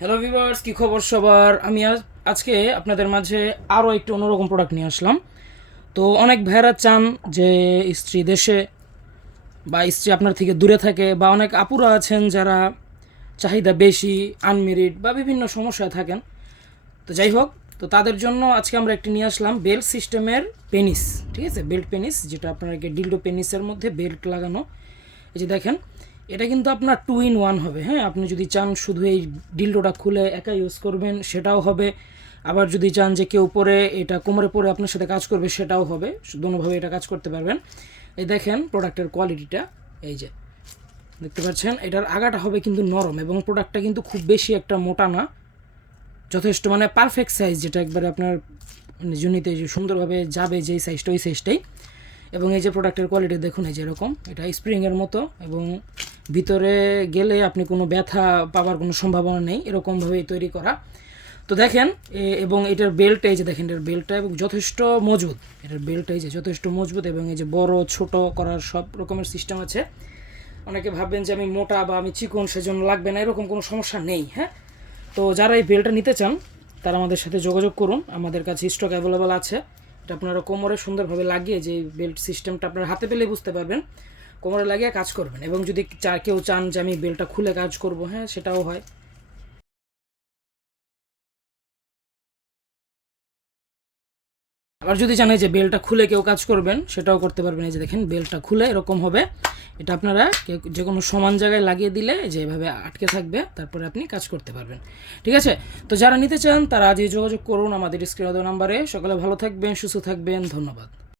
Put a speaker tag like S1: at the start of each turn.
S1: Hello viewers কি খবর সবার? আমি আজ আজকে আপনাদের মাঝে আরও একটি অন্যরকম প্রোডাক্ট নিয়ে আসলাম। তো অনেক ভাইয়েরা চান যে স্ত্রী দেশে বা স্ত্রী আপনার থেকে দূরে থাকে বা অনেক আপুরা আছেন যারা চাহিদা বেশি আনমেরিড বা বিভিন্ন সমস্যায় থাকেন। তো যাই হোক, তো তাদের জন্য আজকে আমরা একটি নিয়ে আসলাম বেল্ট সিস্টেমের পেনিস ঠিক আছে? বেল্ট পেনিস যেটা আপনার ডিল্ডো পেনিসের মধ্যে বেল্ট লাগানো। এই যে দেখেন এটা কিন্তু আপনার টু ইন ওয়ান হবে হ্যাঁ? আপনি যদি চান শুধু এই ডিল্ডোটা খুলে একা ইউজ করবেন, সেটাও হবে। আবার যদি চান যে কেউ পরে এটা কোমরে পরে আপনার সাথে কাজ করবে, সেটাও হবে। দুভাবে এটা কাজ করতে পারবেন। এই দেখেন প্রোডাক্টের কোয়ালিটিটা এই যে, দেখতে পাচ্ছেন? এটার আগাটা হবে কিন্তু নরম এবং প্রোডাক্টটা কিন্তু খুব বেশি একটা মোটা না। যথেষ্ট মানে পারফেক্ট সাইজ যেটা একবারে আপনার মানে জুনিতে যে সুন্দরভাবে যাবে যেই সাইজটা ওই সাইজটাই এবং এই যে প্রোডাক্টের কোয়ালিটি দেখুন, এই যে এরকম। এটা স্প্রিংয়ের মতো এবং ভিতরে গেলে আপনি কোনো ব্যথা পাওয়ার কোনো সম্ভাবনা নেই, এরকমভাবেই তৈরি করা। তো দেখেন এবং এটার বেল্ট এই যে দেখেন, এটার বেল্টটা এবং যথেষ্ট মজবুত। এটার বেল্ট এই যে যথেষ্ট মজবুত এবং এই যে বড়, ছোট করার সব রকমের সিস্টেম আছে। অনেকে ভাববেন যে আমি মোটা বা আমি চিকন, সেজন্য লাগবে না, এরকম কোনো সমস্যা নেই হ্যাঁ? তো যারা এই বেল্টটা নিতে চান, তারা আমাদের সাথে যোগাযোগ করুন। আমাদের কাছে স্টক অ্যাভেলেবেল আছে। এটা আপনারা কোমরে সুন্দরভাবে লাগিয়ে যে বেল্ট সিস্টেমটা আপনার হাতে পেলে বুঝতে পারবেন। কোমরে লাগিয়ে কাজ করবেন এবং যদি চা কেউ চান যে আমি বেলটা খুলে কাজ করব হ্যাঁ সেটাও হয়। আবার যদি জানে যে বেলটা খুলে কেউ কাজ করবেন, সেটাও করতে পারবেন। এই যে দেখেন, বেলটা খুলে এরকম হবে। এটা আপনারা যে কোনো সমান জায়গায় লাগিয়ে দিলে যে এভাবে আটকে থাকবে, তারপরে আপনি কাজ করতে পারবেন। ঠিক আছে? তো যারা নিতে চান, তারা আজই যোগাযোগ করুন আমাদের স্ক্রিনে নাম্বারে। সকালে ভালো থাকবেন, সুস্থ থাকবেন। ধন্যবাদ।